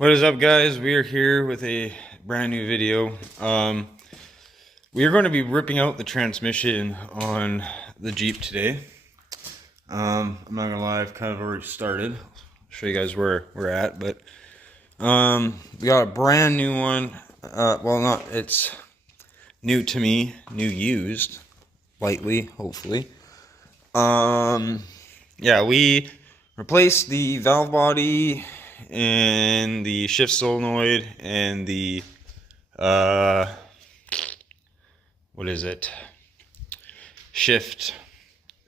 What is up, guys? We are here with a brand new video. We are going to be ripping out the transmission on the Jeep today. I'm not gonna lie, I've kind of already started. I'll show you guys where we're at, but we got a brand new one. It's new to me, new used, lightly, hopefully. Yeah, we replaced the valve body and the shift solenoid and the shift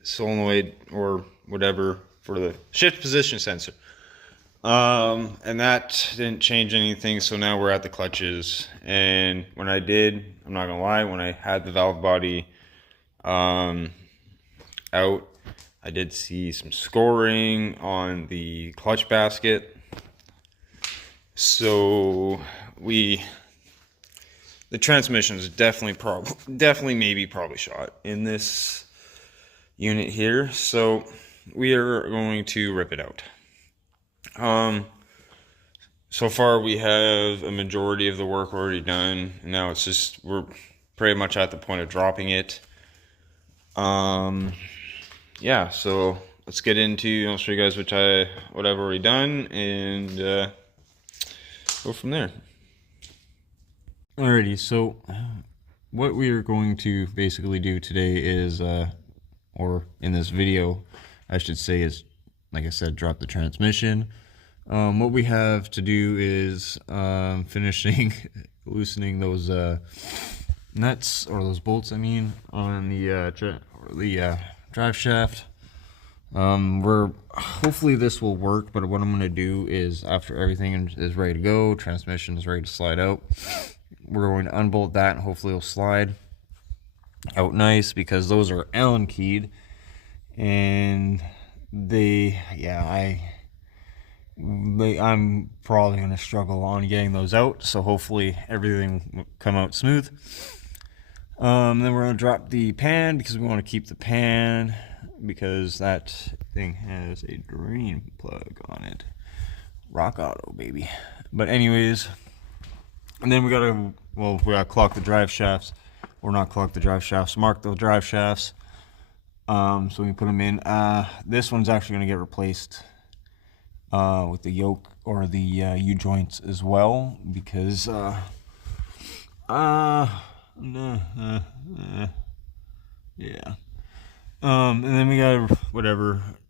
solenoid or whatever for the shift position sensor. And that didn't change anything, so now we're at the clutches. And when I did, I'm not gonna lie, when I had the valve body out, I did see some scoring on the clutch basket. So the transmission is definitely probably shot in this unit here. So we are going to rip it out. So far we have a majority of the work already done. Now it's just, we're pretty much at the point of dropping it. Yeah, so let's get into, I'll show you guys what I've already done and go from there. Alrighty, so what we are going to basically do today is, or in this video, I should say, is, like I said, drop the transmission. What we have to do is finishing loosening those nuts, or those bolts, I mean, on the drive shaft. Hopefully this will work, but what I'm going to do is, after everything is ready to go, transmission is ready to slide out, we're going to unbolt that, and hopefully it'll slide out nice, because those are Allen keyed, and I'm probably going to struggle on getting those out, so hopefully everything will come out smooth. Then we're going to drop the pan, because we want to keep the pan, because that thing has a drain plug on it. Rock Auto, baby. But anyways, and then we gotta clock the drive shafts, or not clock the drive shafts, mark the drive shafts, so we can put them in. This one's actually going to get replaced with the yoke, or the U-joints as well, because yeah. And then we gotta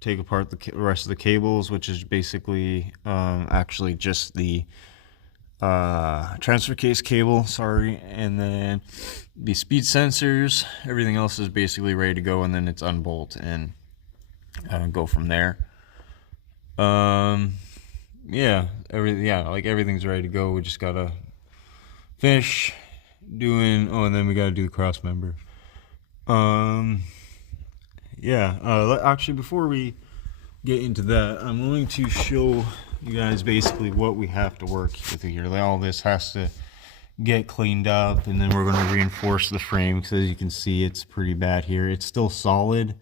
take apart the rest of the cables, which is basically actually just the transfer case cable, sorry, and then the speed sensors. Everything else is basically ready to go, and then it's unbolt and go from there. Everything's ready to go. We just gotta finish doing, and then we gotta do the cross member. Actually, before we get into that, I'm going to show you guys basically what we have to work with here. All this has to get cleaned up, and then we're going to reinforce the frame, because as you can see, it's pretty bad here. It's still solid,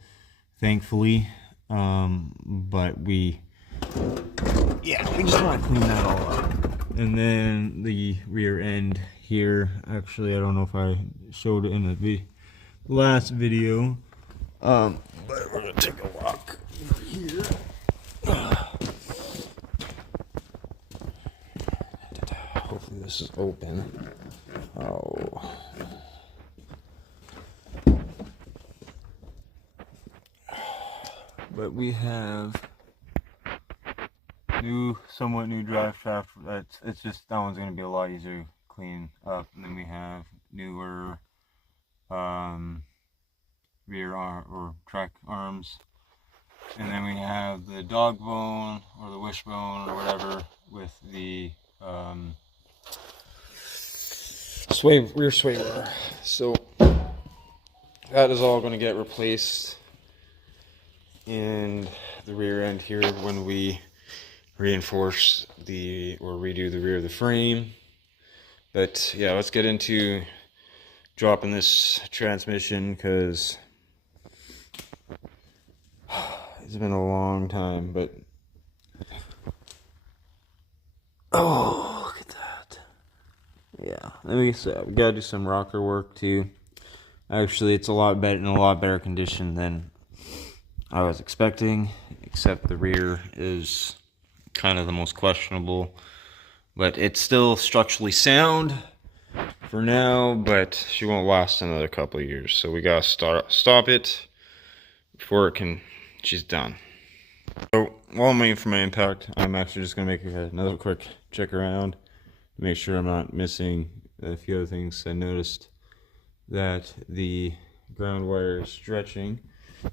thankfully, but we just want to clean that all up. And then the rear end here, actually, I don't know if I showed it in the last video, but we're gonna take a walk over here. Hopefully this is open. Oh. But we have somewhat new drive shaft. It's just, that one's gonna be a lot easier to clean up. And then we have newer rear arm or track arms, and then we have the dog bone or the wishbone or whatever with the rear sway bar. So that is all going to get replaced in the rear end here when we reinforce redo the rear of the frame. But yeah, let's get into dropping this transmission, because it's been a long time, but Oh, look at that. Yeah, let me say, we gotta do some rocker work too. Actually, it's a lot better, in a lot better condition than I was expecting, except the rear is kind of the most questionable. But it's still structurally sound for now, but she won't last another couple of years. So we gotta stop it before it can, she's done. So while I'm waiting for my impact, I'm actually just gonna make another quick check around to make sure I'm not missing a few other things. I noticed that the ground wire is stretching,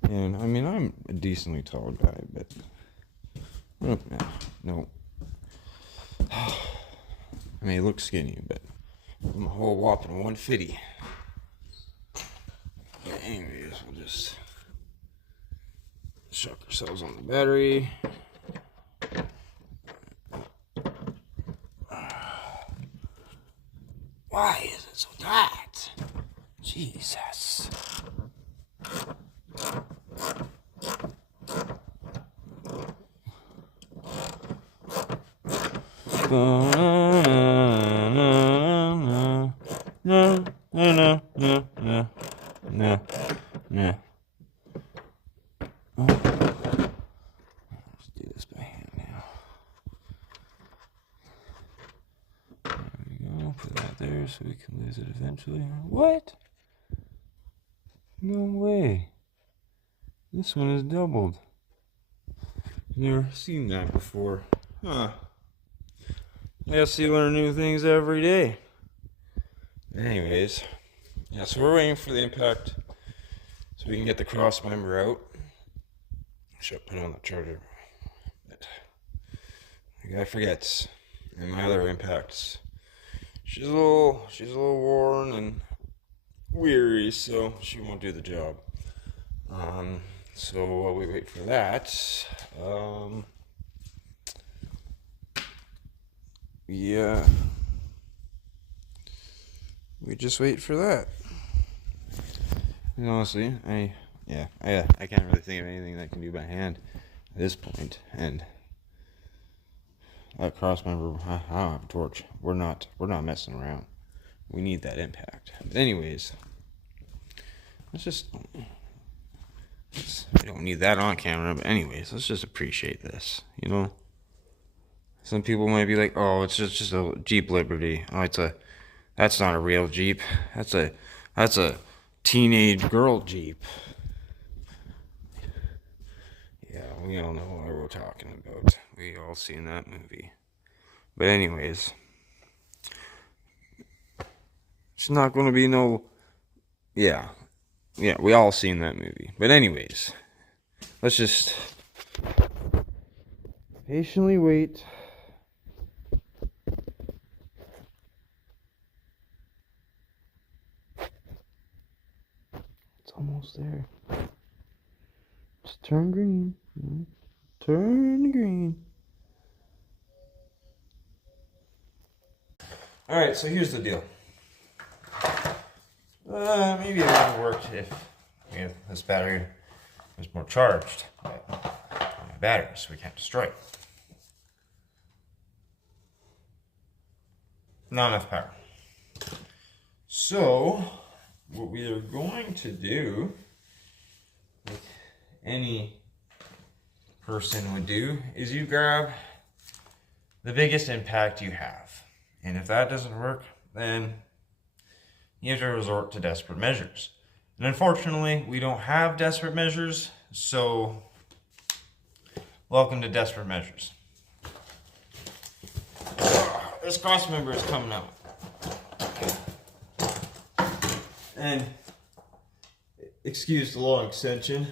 and I mean, I'm a decently tall guy, but no. I may look skinny, but I'm a whole whopping 150. But anyways, we'll just shock ourselves on the battery. Why is it so tight? Jesus. No. Let's do this by hand now. There we go. Put that there so we can lose it eventually. What? No way. This one is doubled. Never seen that before. Huh. I guess you learn new things every day. Anyways, yeah, so we're waiting for the impact so we can get the cross member out. Should put on the charger. But the guy forgets. And my other impacts. She's a little worn and weary, so she won't do the job. So while we wait for that, we just wait for that. And honestly, I can't really think of anything that I can do by hand at this point. And that cross member, I don't have a torch. We're not messing around. We need that impact. But anyways, we don't need that on camera. But anyways, let's just appreciate this. You know, some people might be like, "Oh, it's just a Jeep Liberty. Oh, that's not a real Jeep. That's a teenage girl Jeep." Yeah, we all know what we're talking about. We all seen that movie. But anyways, it's not going to be no. Yeah, we all seen that movie. But anyways, let's just patiently wait. It's almost there. Just turn green. Turn green. Alright, so here's the deal. Maybe it would have worked if this battery was more charged. But on my battery, so we can't destroy it. Not enough power. So, what we are going to do, like any person would do, is you grab the biggest impact you have. And if that doesn't work, then you have to resort to desperate measures. And unfortunately, we don't have desperate measures, so welcome to desperate measures. This cross member is coming out. And excuse the long extension.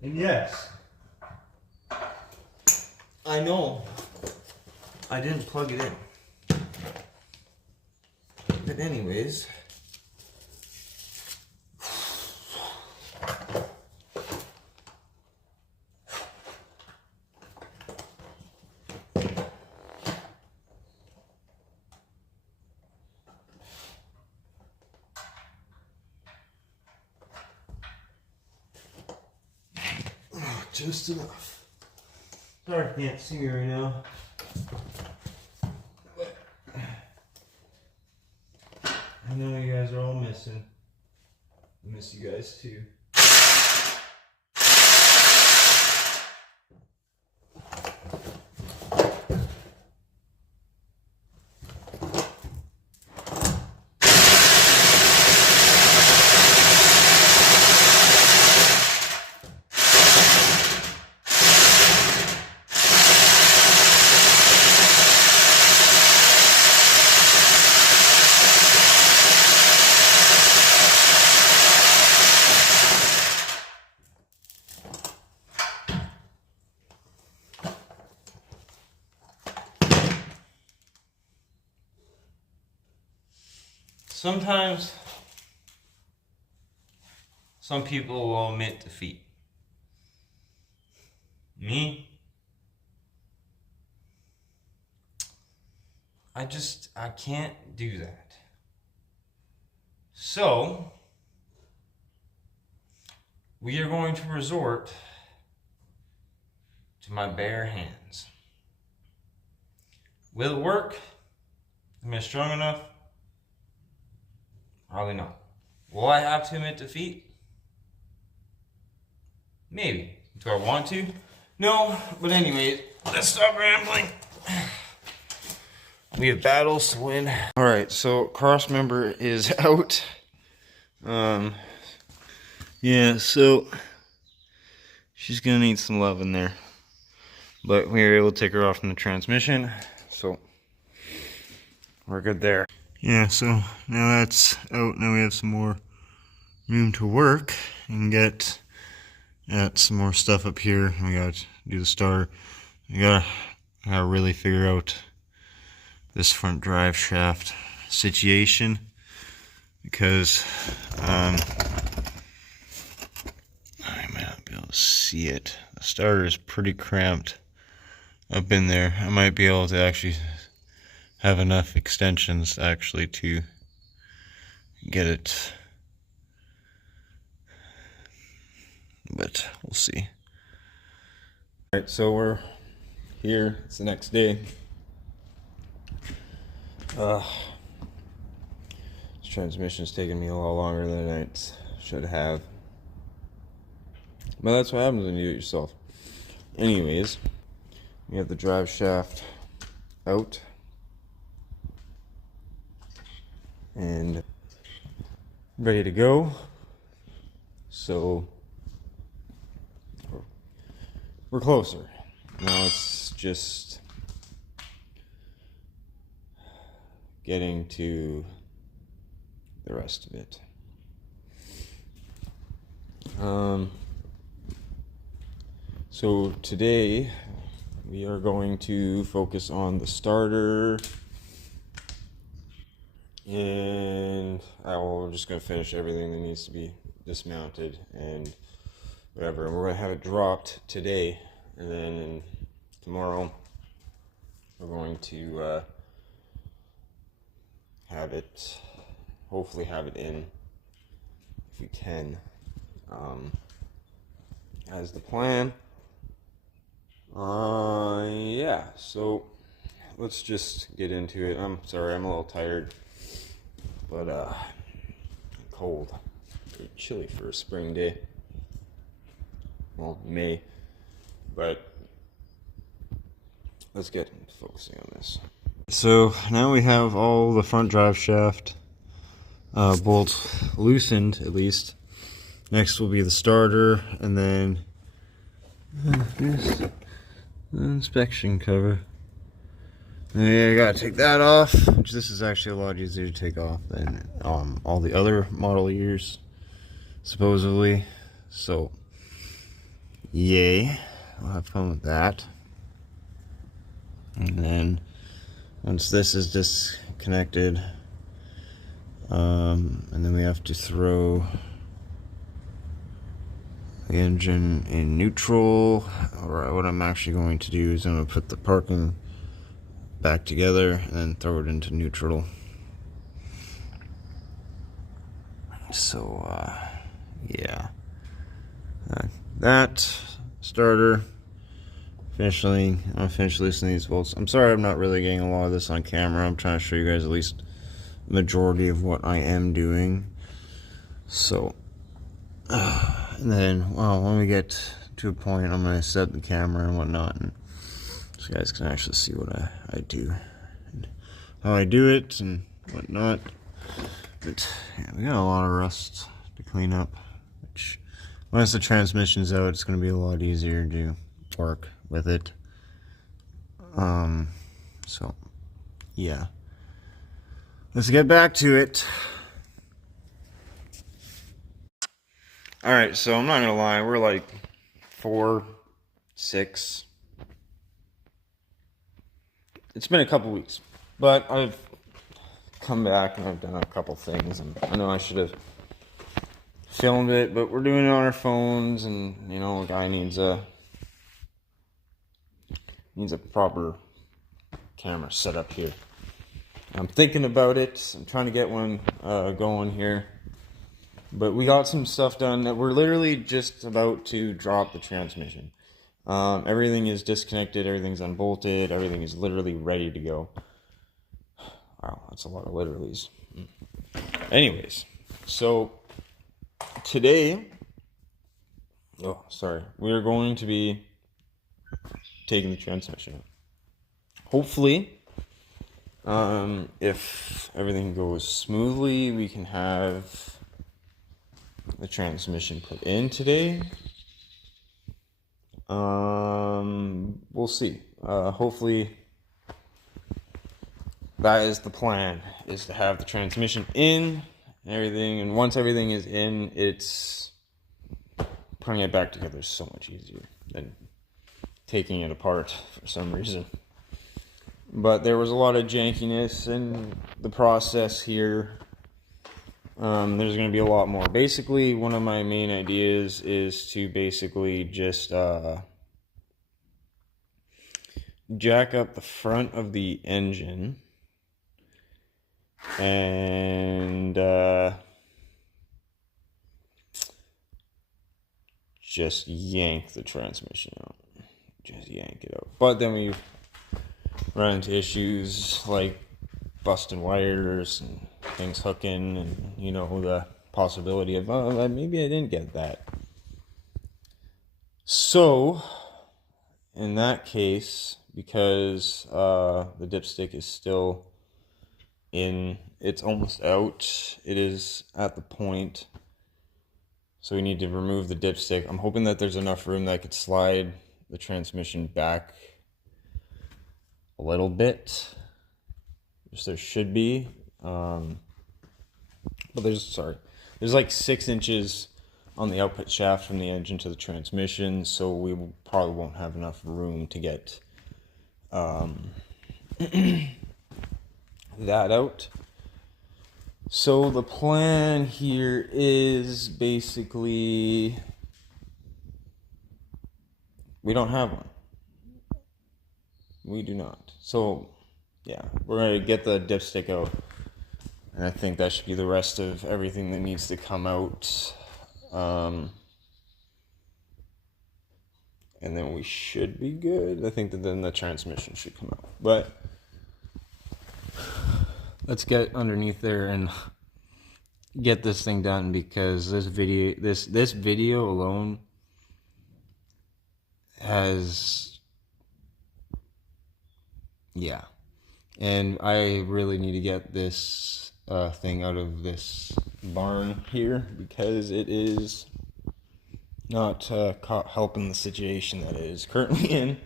And yes, I know I didn't plug it in. But anyways, just enough. Sorry I can't see me right now. But I know you guys are all missing. I miss you guys too. Sometimes some people will admit defeat. Me, I can't do that. So, we are going to resort to my bare hands. Will it work? Am I strong enough? Probably not. Will I have to admit defeat? Maybe. Do I want to? No, but anyways, let's stop rambling. We have battles to win. Alright, so cross member is out. Yeah, so she's gonna need some love in there. But we were able to take her off from the transmission, so we're good there. Yeah, so now that's out. Now we have some more room to work and get at some more stuff up here. We gotta do the starter. We gotta really figure out this front drive shaft situation, because I might not be able to see it. The starter is pretty cramped up in there. I might be able to actually have enough extensions actually to get it, but we'll see. Alright, so we're here. It's the next day. This transmission's taking me a lot longer than it should have. But that's what happens when you do it yourself. Anyways, we have the drive shaft out and ready to go. So we're closer. Now it's just getting to the rest of it. So today we are going to focus on the starter, and we're just going to finish everything that needs to be dismounted and whatever. And we're going to have it dropped today, and then tomorrow we're going to hopefully have it in if we can, as the plan. Yeah, so let's just get into it. I'm sorry, I'm a little tired, but cold, pretty chilly for a spring day. Well, May, but let's get focusing on this. So now we have all the front drive shaft bolts loosened, at least. Next will be the starter, and then here's the inspection cover. Yeah, I gotta take that off, which this is actually a lot easier to take off than all the other model years, supposedly. So, yay, I'll have fun with that. And then once this is disconnected, and then we have to throw the engine in neutral. Or what I'm actually going to do is I'm going to put the parking back together and then throw it into neutral. So yeah, that starter. I'm finished loosening these bolts. I'm sorry I'm not really getting a lot of this on camera. I'm trying to show you guys at least the majority of what I am doing. So, and then, well, when we get to a point, I'm going to set the camera and whatnot, and so you guys can actually see what I do, and how I do it, and whatnot. But, yeah, we got a lot of rust to clean up, which, once the transmission's out, it's going to be a lot easier to work with it. So yeah, let's get back to it. All right, so I'm not gonna lie, we're like 4, 6. It's been a couple weeks, but I've come back and I've done a couple things, and I know I should have filmed it, but we're doing it on our phones, and you know, a guy needs a proper camera set up here. I'm thinking about it. I'm trying to get one going here, but we got some stuff done that we're literally just about to drop the transmission. Everything is disconnected, everything's unbolted, everything is literally ready to go. Wow, that's a lot of literallys. Anyways, so today, we're going to be taking the transmission out. Hopefully, if everything goes smoothly, we can have the transmission put in today. We'll see. Hopefully, that is the plan, is to have the transmission in and everything, and once everything is in, it's putting it back together is so much easier than taking it apart for some reason. But there was a lot of jankiness in the process here. There's going to be a lot more. Basically, one of my main ideas is to basically just jack up the front of the engine and just yank the transmission out. Just yank it out. But then we run into issues like busting wires and things hooking, and you know, the possibility of maybe I didn't get that. So in that case, because the dipstick is still in, it's almost out, it is at the point, so we need to remove the dipstick. I'm hoping that there's enough room that I could slide the transmission back a little bit, which there should be, but there's like 6 inches on the output shaft from the engine to the transmission, so we probably won't have enough room to get that out. So the plan here is basically, we don't have one. We do not. So yeah, we're going to get the dipstick out, and I think that should be the rest of everything that needs to come out. And then we should be good. I think that then the transmission should come out. But let's get underneath there and get this thing done, because this video alone has, yeah. And I really need to get this thing out of this barn here, because it is not helping the situation that it is currently in.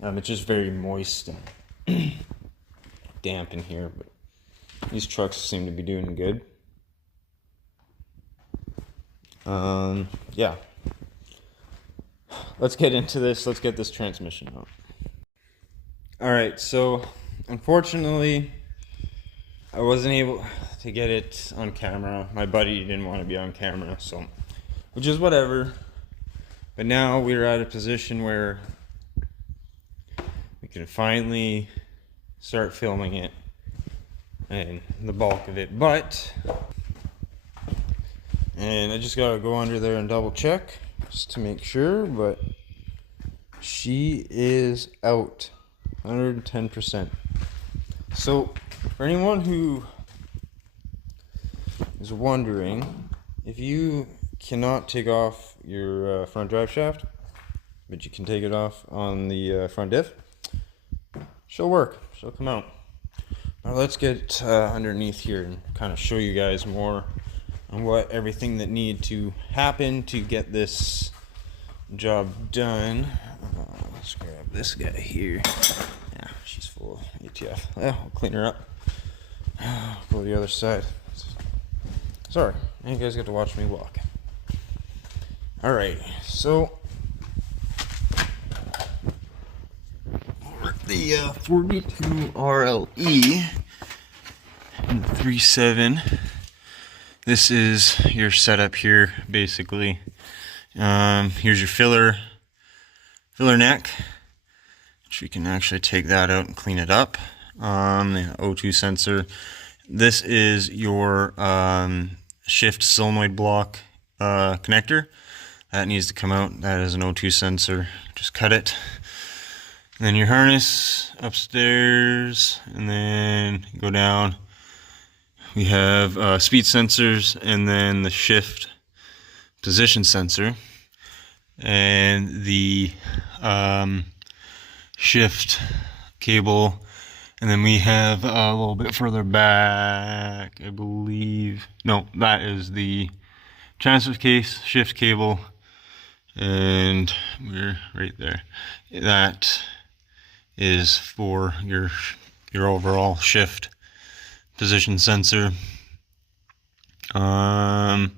It's just very moist and damp in here, but these trucks seem to be doing good. Yeah. Let's get into this. Let's get this transmission out. Alright, so unfortunately, I wasn't able to get it on camera. My buddy didn't want to be on camera, so, which is whatever. But now we're at a position where we can finally start filming it and the bulk of it. And I just gotta go under there and double check just to make sure, but she is out 110%. So for anyone who is wondering, if you cannot take off your front drive shaft, but you can take it off on the front diff, she'll work. She'll come out. Now let's get underneath here and kind of show you guys more on what everything that need to happen to get this job done. Let's grab this guy here. Yeah, she's full of ATF. Yeah, I'll clean her up. Go to the other side. Sorry, you guys get to watch me walk. Alright, so the 42 RLE and 3.7. This is your setup here, basically. Here's your filler neck, which we can actually take that out and clean it up. The O2 sensor. This is your shift solenoid block connector. That needs to come out. That is an O2 sensor. Just cut it. And then your harness upstairs, and then go down. We have speed sensors, and then the shift position sensor, and the shift cable. And then we have a little bit further back, I believe. No, that is the transfer case, shift cable, and we're right there. That is for your overall shift position sensor. And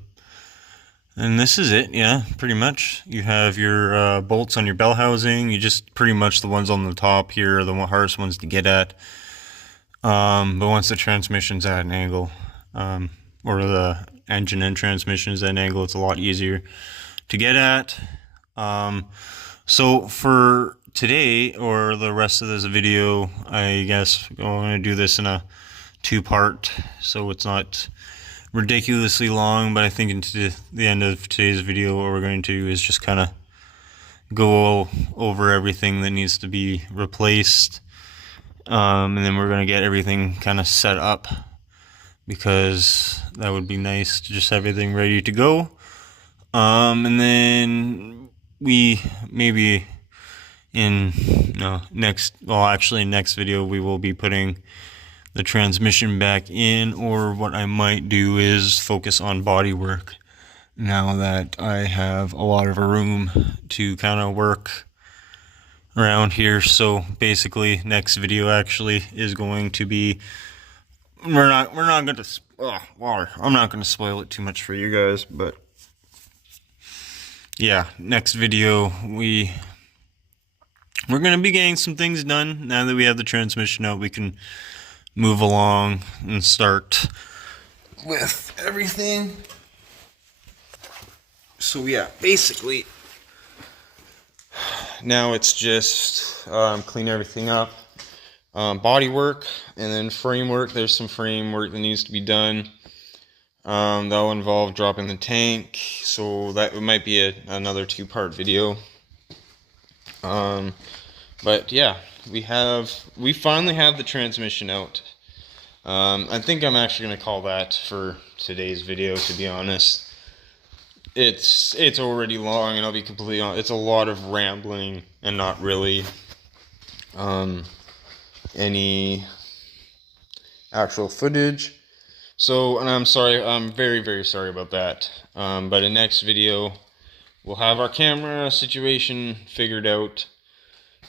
this is it. Yeah, pretty much. You have your bolts on your bell housing. You just pretty much, the ones on the top here are the hardest ones to get at. But once the transmission's at an angle, or the engine and transmission is at an angle, it's a lot easier to get at. So for today, or the rest of this video, I guess I'm going to do this in a 2-part, so it's not ridiculously long. But I think into the end of today's video, what we're going to do is just kind of go over everything that needs to be replaced, and then we're going to get everything kind of set up, because that would be nice to just have everything ready to go. And then we maybe next video we will be putting the transmission back in, or what I might do is focus on body work now that I have a lot of room to kind of work around here. So basically next video actually is going to be, I'm not going to spoil it too much for you guys, but yeah, next video we're going to be getting some things done. Now that we have the transmission out, we can move along and start with everything. So yeah, basically now it's just clean everything up, body work, and then framework. There's some framework that needs to be done. That'll involve dropping the tank, so that might be another 2-part video. But yeah, we finally have the transmission out. I think I'm actually going to call that for today's video, to be honest. It's already long, and I'll be completely honest, it's a lot of rambling and not really any actual footage. So, and I'm sorry, I'm very, very sorry about that. But in next video, we'll have our camera situation figured out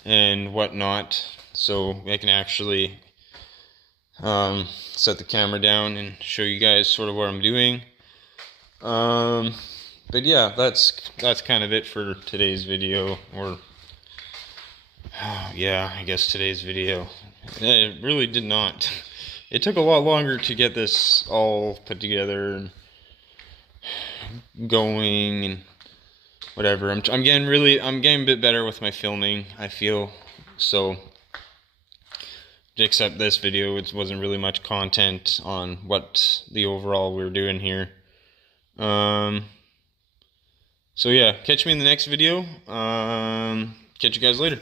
and whatnot, so I can actually set the camera down and show you guys sort of what I'm doing. But yeah, that's kind of it for today's video, or yeah, I guess today's video. It really did not. It took a lot longer to get this all put together and going and whatever. I'm getting a bit better with my filming, I feel. So, except this video, it wasn't really much content on what the overall we're doing here. So yeah, catch me in the next video. catch you guys later.